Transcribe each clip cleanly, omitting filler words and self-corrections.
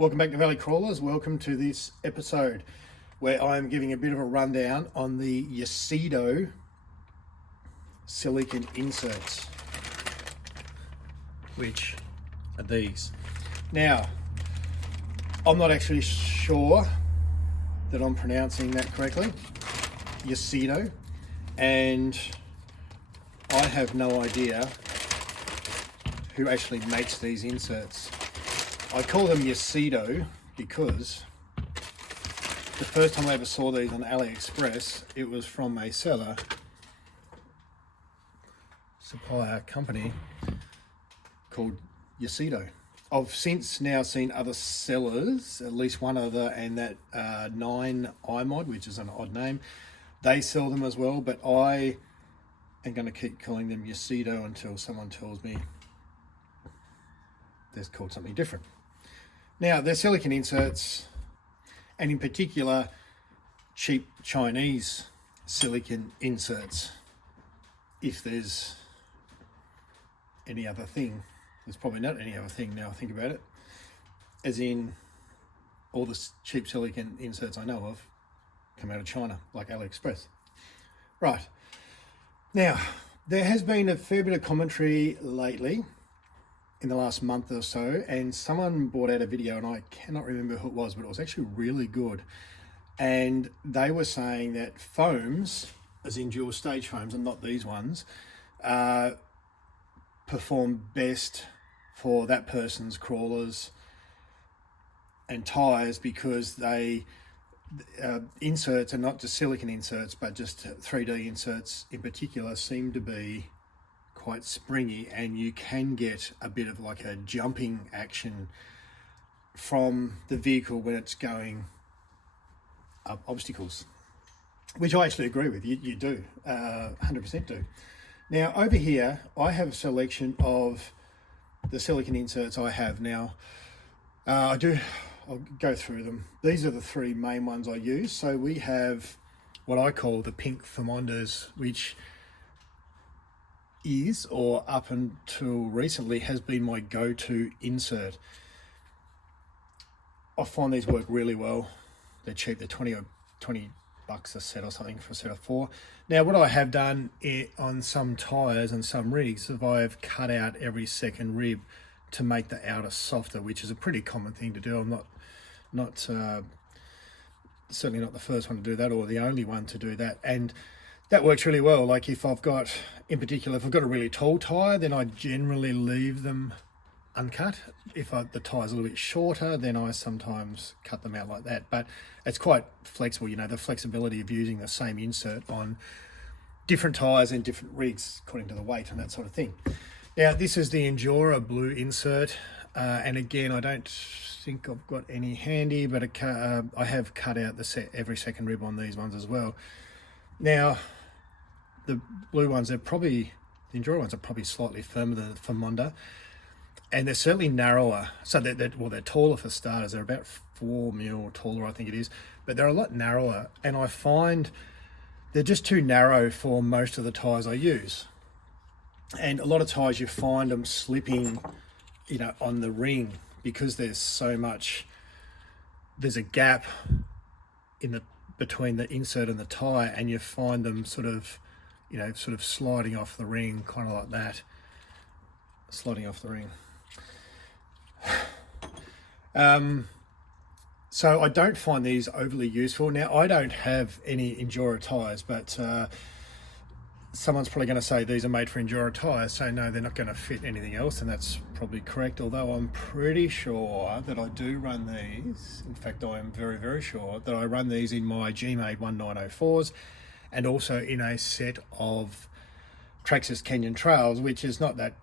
Welcome back to Valley Crawlers. Welcome to this episode where I am giving a bit of a rundown on the YSIDO silicon inserts, which are these. Now, I'm not actually sure that I'm pronouncing that correctly, YSIDO, and I have no idea who actually makes these inserts. I call them YSIDO because the first time I ever saw these on AliExpress, it was from a supplier company called YSIDO. I've since now seen other sellers, at least one other, and that 9iMod, which is an odd name, they sell them as well, but I am going to keep calling them YSIDO until someone tells me they're called something different. Now, they're silicon inserts, and in particular, cheap Chinese silicon inserts. If there's any other thing, there's probably not any other thing now I think about it, as in all the cheap silicon inserts I know of come out of China, like AliExpress. Right, now, there has been a fair bit of commentary lately in the last month or so, and someone brought out a video, and I cannot remember who it was, but it was actually really good. And they were saying that foams, as in dual stage foams and not these ones, perform best for that person's crawlers and tires because they inserts, and not just silicon inserts but just 3D inserts in particular, seem to be quite springy, and you can get a bit of like a jumping action from the vehicle when it's going up obstacles, which I actually agree with. You do 100% do. Now over here I have a selection of the silicon inserts I have now. I'll go through them. These are the three main ones I use. So we have what I call the pink thermonders, which is, or up until recently has been, my go-to insert. I find these work really well. They're cheap. They're 20 bucks a set or something for a set of 4. Now what I have done on some tires and some rigs is I've cut out every second rib to make the outer softer, which is a pretty common thing to do. I'm not certainly not the first one to do that, or the only one to do that, and that works really well. Like if I've got, in particular, if I've got a really tall tire, then I generally leave them uncut. If the tire's a little bit shorter, then I sometimes cut them out like that. But it's quite flexible, you know, the flexibility of using the same insert on different tires and different rigs according to the weight and that sort of thing. Now, this is the Endura blue insert. And again, I don't think I've got any handy, but I have cut out every second rib on these ones as well. Now, the blue ones, the Enduro ones are probably slightly firmer than the Thermonder, and they're certainly narrower. So they're taller for starters. They're about 4 mil taller, I think it is, but they're a lot narrower, and I find they're just too narrow for most of the tires I use. And a lot of tires, you find them slipping, you know, on the ring because there's a gap between the insert and the tire, and you find them sort of sliding off the ring, kind of like that, sliding off the ring. So I don't find these overly useful. Now, I don't have any Enduro tires, but someone's probably going to say these are made for Enduro tires, so no, they're not going to fit anything else, and that's probably correct, although I'm pretty sure that I do run these. In fact, I am very, very sure that I run these in my G-Made 1904s, and also in a set of Traxxas Canyon Trails, which is not that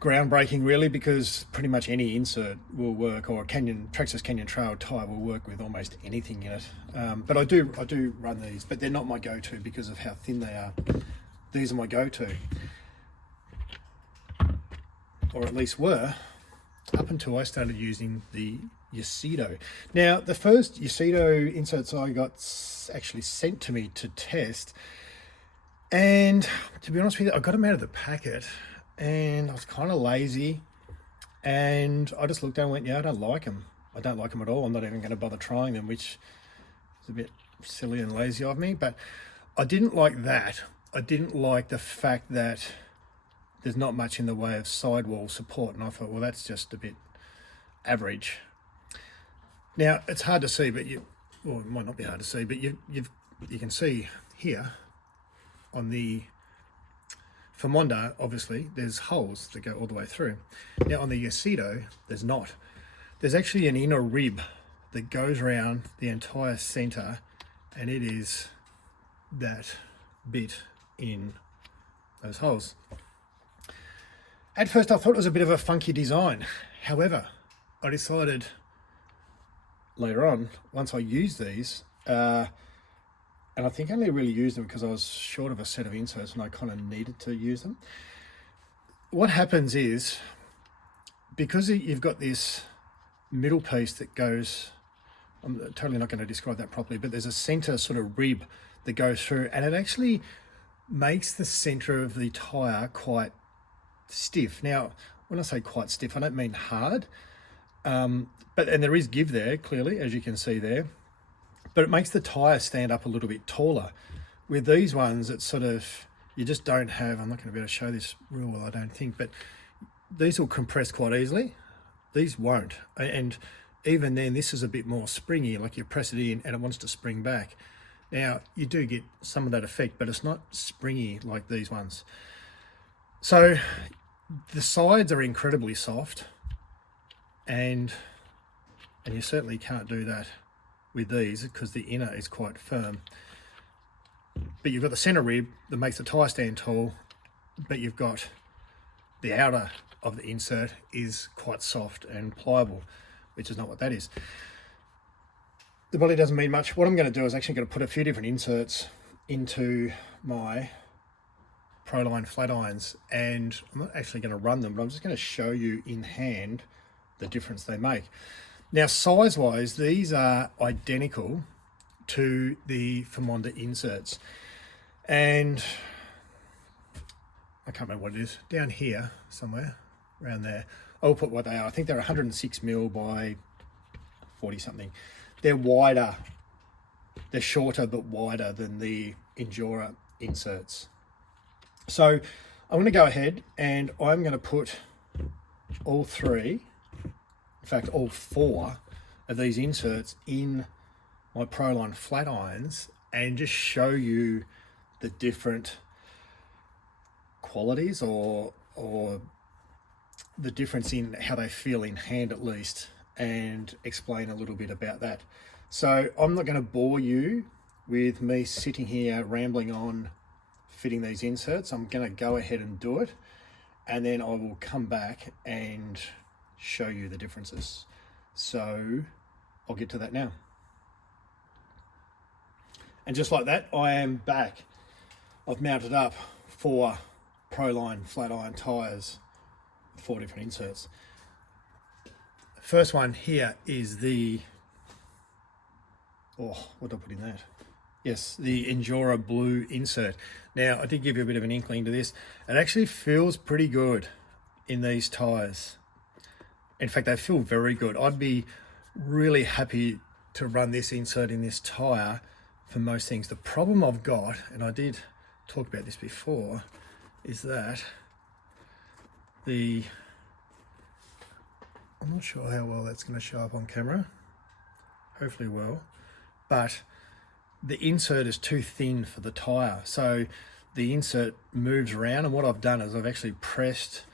groundbreaking really, because pretty much any insert will work, or Traxxas Canyon Trail tire will work with almost anything in it. But I do run these, but they're not my go-to because of how thin they are. These are my go-to, or at least were, up until I started using the YSIDO. Now, the first YSIDO inserts I got actually sent to me to test, and to be honest with you, I got them out of the packet and I was kind of lazy And I just looked down and went, yeah, I don't like them. I don't like them at all. I'm not even going to bother trying them, which is a bit silly and lazy of me. But I didn't like that. I didn't like the fact that there's not much in the way of sidewall support. And I thought, well, that's just a bit average. Now, it's hard to see, but well, it might not be hard to see, but you can see here on the Famonda, obviously, there's holes that go all the way through. Now, on the YSIDO, there's not. There's actually an inner rib that goes around the entire center, and it is that bit in those holes. At first, I thought it was a bit of a funky design. However, I decided later on, once I used these, and I think I only really used them because I was short of a set of inserts and I kind of needed to use them. What happens is, because you've got this middle piece that goes, I'm totally not going to describe that properly, but there's a center sort of rib that goes through, and it actually makes the center of the tire quite stiff. Now, when I say quite stiff, I don't mean hard, and there is give there, clearly, as you can see there, but it makes the tire stand up a little bit taller. With these ones, it's sort of, you just don't have, I'm not going to be able to show this real well, I don't think, but these will compress quite easily. These won't. And even then, this is a bit more springy, like you press it in and it wants to spring back. Now, you do get some of that effect, but it's not springy like these ones. So the sides are incredibly soft, and you certainly can't do that with these because the inner is quite firm. But you've got the center rib that makes the tire stand tall, but you've got the outer of the insert is quite soft and pliable, which is not what that is. The body doesn't mean much. What I'm going to do is actually going to put a few different inserts into my Proline flat irons, and I'm not actually going to run them, but I'm just going to show you in hand the difference they make. Now, size-wise, these are identical to the Famonda inserts, and I can't remember what it is, down here somewhere, around there. I'll put what they are. I think they're 106 mil by 40 something. They're wider, they're shorter but wider than the Endura inserts. So I'm going to go ahead and I'm going to put all three, in fact all four of these inserts in my Proline flat irons and just show you the different qualities or the difference in how they feel in hand at least, and explain a little bit about that. So I'm not going to bore you with me sitting here rambling on fitting these inserts. I'm going to go ahead and do it, and then I will come back and show you the differences. So I'll get to that now. And just like that, I am back. I've mounted up 4 Proline flat iron tyres, 4 different inserts. First one here is the, what did I put in that? Yes, the Endura blue insert. Now, I did give you a bit of an inkling to this. It actually feels pretty good in these tyres. In fact, they feel very good. I'd be really happy to run this insert in this tyre for most things. The problem I've got, and I did talk about this before, is that I'm not sure how well that's going to show up on camera. Hopefully well. But the insert is too thin for the tyre. So the insert moves around, and what I've done is I've actually pressed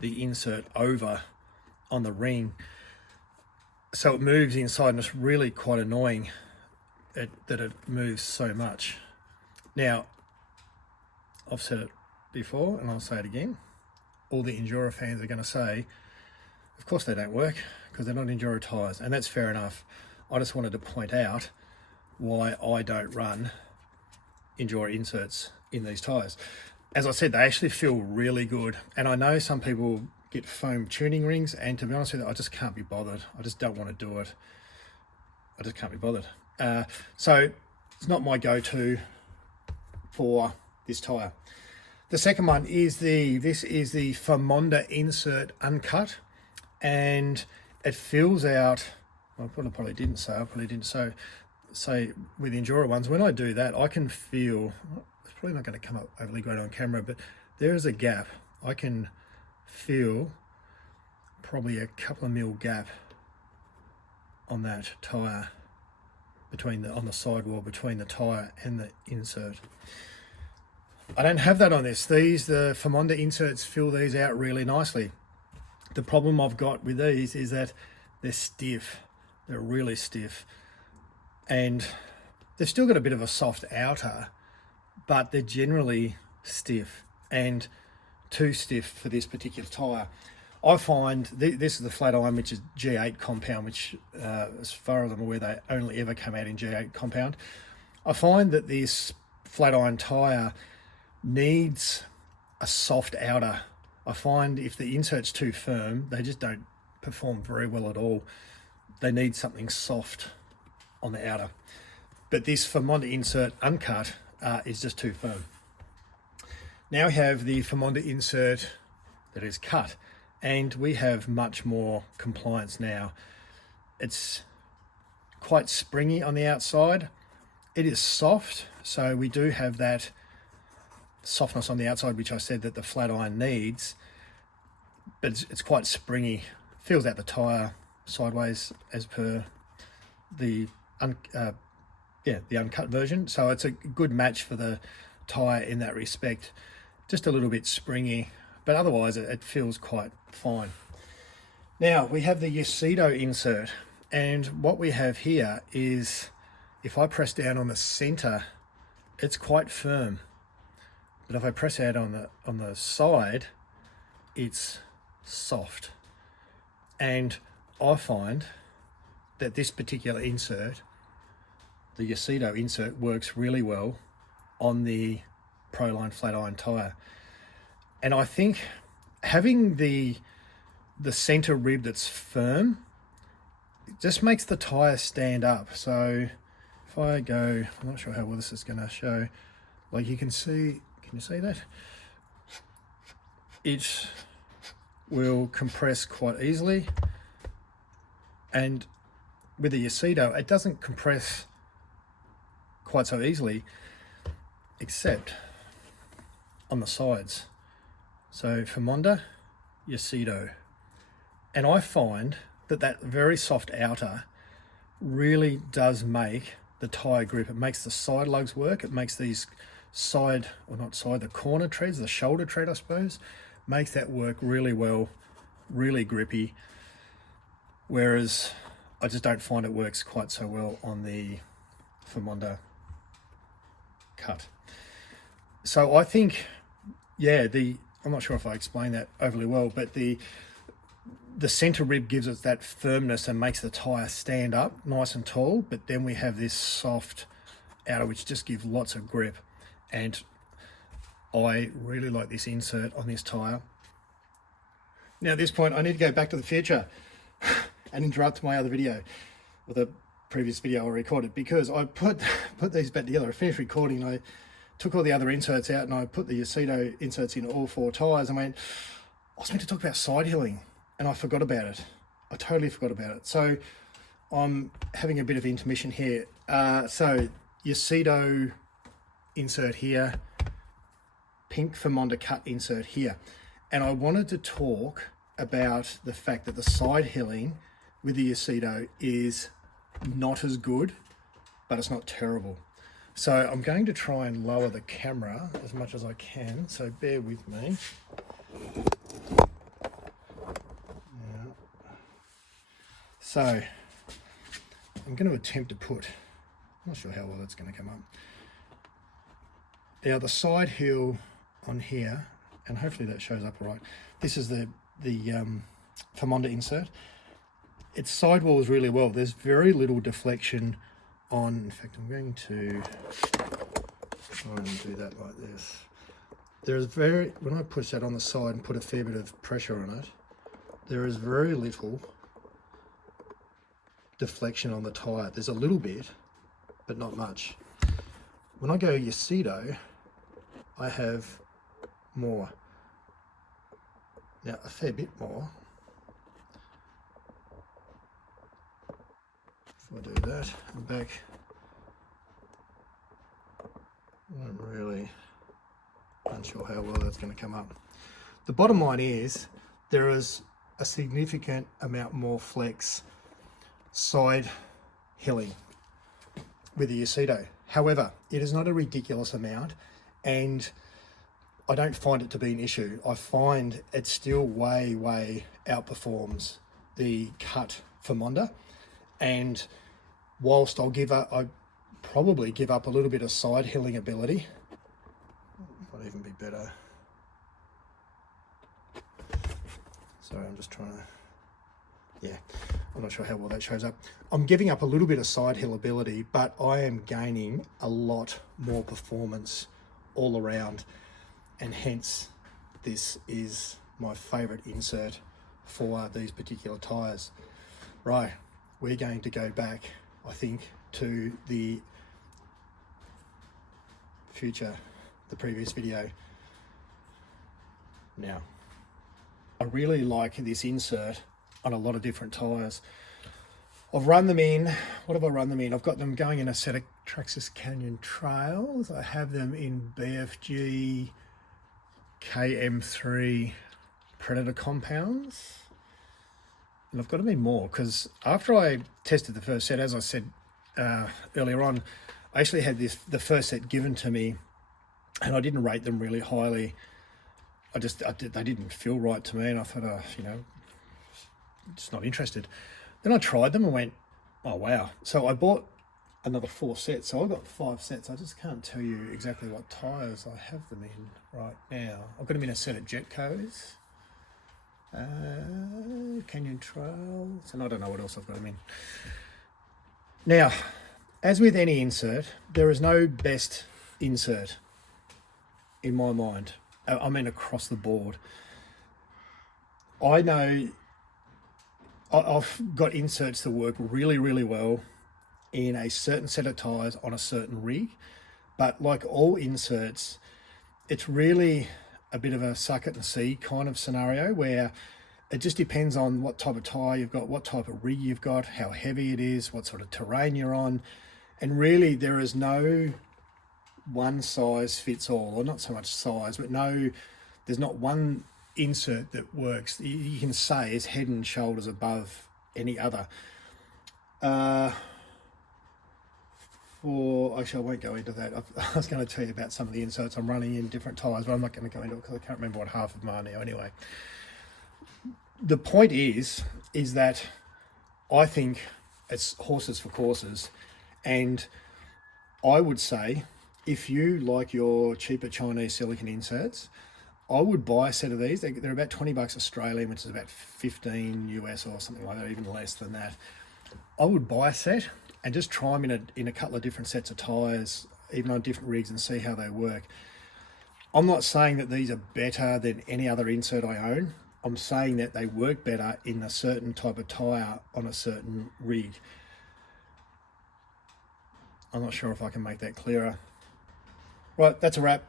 the insert over on the ring. So it moves inside, and it's really quite annoying that it moves so much. Now, I've said it before, and I'll say it again. All the Endura fans are going to say, of course they don't work, because they're not Enduro tyres, and that's fair enough. I just wanted to point out why I don't run Enduro inserts in these tyres. As I said, they actually feel really good, and I know some people get foam tuning rings, and to be honest with you, I just can't be bothered. I just don't want to do it. I just can't be bothered. So it's not my go-to for this tyre. The second one is this is the Famonda insert uncut. and it fills out. Well, what I probably didn't say, say with the Enduro ones, when I do that, I can feel, it's probably not going to come up overly great on camera, but there is a gap. I can feel probably a couple of mil gap on that tyre on the sidewall between the tyre and the insert. I don't have that on this. The Famonda inserts fill these out really nicely. The problem I've got with these is that they're stiff. They're really stiff, and they've still got a bit of a soft outer, but they're generally stiff and too stiff for this particular tyre. I find this is the flat iron, which is G8 compound, which as far as I'm aware, they only ever come out in G8 compound. I find that this flat iron tyre needs a soft outer. I find if the insert's too firm, they just don't perform very well at all. They need something soft on the outer. But this Famonda insert uncut is just too firm. Now we have the Famonda insert that is cut, and we have much more compliance now. It's quite springy on the outside. It is soft, so we do have that softness on the outside, which I said that the flat iron needs, but it's quite springy. Feels out the tyre sideways as per the uncut version, so it's a good match for the tyre in that respect. Just a little bit springy, but otherwise it feels quite fine. Now we have the YSIDO insert, and what we have here is, if I press down on the center, it's quite firm, but if I press out on the side, it's soft. And I find that this particular insert, the YSIDO insert, works really well on the Proline flat iron tyre. And I think having the center rib that's firm, it just makes the tyre stand up. So if I go, I'm not sure how well this is going to show, like you can see, can you see that? It will compress quite easily. And with the YSIDO, it doesn't compress quite so easily, except on the sides. So Famonda, YSIDO. And I find that very soft outer really does make the tyre grip. It makes the side lugs work. It makes these the corner treads, the shoulder tread, I suppose, makes that work really well, really grippy. Whereas I just don't find it works quite so well on the Famonda cut. So I think, I'm not sure if I explained that overly well, but the center rib gives us that firmness and makes the tyre stand up nice and tall, but then we have this soft outer which just gives lots of grip. And I really like this insert on this tyre. Now at this point I need to go back to the future and interrupt my other video, or the previous video I recorded, because I put these back together. I finished recording, I took all the other inserts out and I put the YSIDO inserts in all four tyres and went, I was meant to talk about side hilling and I forgot about it. I totally forgot about it. So I'm having a bit of intermission here. So YSIDO insert here, pink Famonda cut insert here. And I wanted to talk about the fact that the side hilling with the YSIDO is not as good, but it's not terrible. So I'm going to try and lower the camera as much as I can, so bear with me. Yeah. So I'm going to attempt to put, I'm not sure how well that's going to come up. Now the side hill on here, and hopefully that shows up all right. This is the Famonda insert. It sidewalls really well. There's very little deflection on, in fact I'm going to try and do that like this. When I push that on the side and put a fair bit of pressure on it, there is very little deflection on the tyre. There's a little bit, but not much. When I go YSIDO, I have more. Now a fair bit more, If I do that, I'm back. I'm really unsure how well that's going to come up. The bottom line is there is a significant amount more flex side hilling with the YSIDO. However, it is not a ridiculous amount, and I don't find it to be an issue. I find it still way outperforms the cut Famonda, and whilst I probably give up a little bit of side hilling ability. Might even be better. Sorry, I'm just trying to, yeah, I'm not sure how well that shows up. I'm giving up a little bit of side hill ability, but I am gaining a lot more performance all around, and hence this is my favorite insert for these particular tires. Right, we're going to go back, I think, to the previous video. Now, I really like this insert on a lot of different tires. I've run them in, what have I run them in? I've got them going in a set of Traxxas Canyon Trails. I have them in BFG KM3 Predator compounds. And I've got them in more because after I tested the first set, as I said earlier on, I actually had the first set given to me and I didn't rate them really highly. They didn't feel right to me, and I thought, you know, just not interested. Then I tried them and went, oh wow. So I bought another 4 sets. So I've got 5 sets. I just can't tell you exactly what tires I have them in right now. I've got them in a set of Jetcos, Canyon Trails, and I don't know what else I've got them in. Now, as with any insert, there is no best insert in my mind. I mean, across the board. I know I've got inserts that work really well in a certain set of tires on a certain rig, but like all inserts, it's really a bit of a suck it and see kind of scenario where it just depends on what type of tire you've got, what type of rig you've got, how heavy it is, what sort of terrain you're on, and really there is no one size fits all, or not so much size, but there's not one insert that works, you can say is head and shoulders above any other. Actually, I won't go into that. I was going to tell you about some of the inserts I'm running in different tires, but I'm not going to go into it because I can't remember what half of them are now anyway. The point is that I think it's horses for courses, and I would say if you like your cheaper Chinese silicon inserts, I would buy a set of these. They're about 20 bucks Australian, which is about 15 US or something like that, even less than that. I would buy a set and just try them in a couple of different sets of tires, even on different rigs, and see how they work. I'm not saying that these are better than any other insert I own. I'm saying that they work better in a certain type of tire on a certain rig. I'm not sure if I can make that clearer. Right, that's a wrap.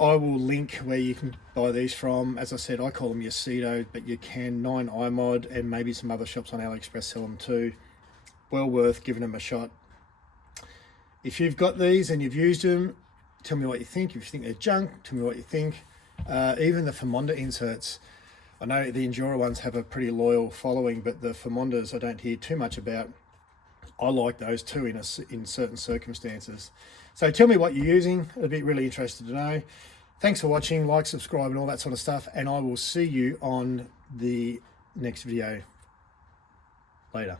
I will link where you can buy these from. As I said, I call them YSIDO, but you can 9iMod and maybe some other shops on AliExpress sell them too. Well worth giving them a shot. If you've got these and you've used them, tell me what you think. If you think they're junk, tell me what you think. Even the Famonda inserts, I know the Enduro ones have a pretty loyal following, but the Famondas I don't hear too much about. I like those too in certain circumstances. So tell me what you're using. I'd be really interested to know. Thanks for watching. Like, subscribe, and all that sort of stuff. And I will see you on the next video. Later.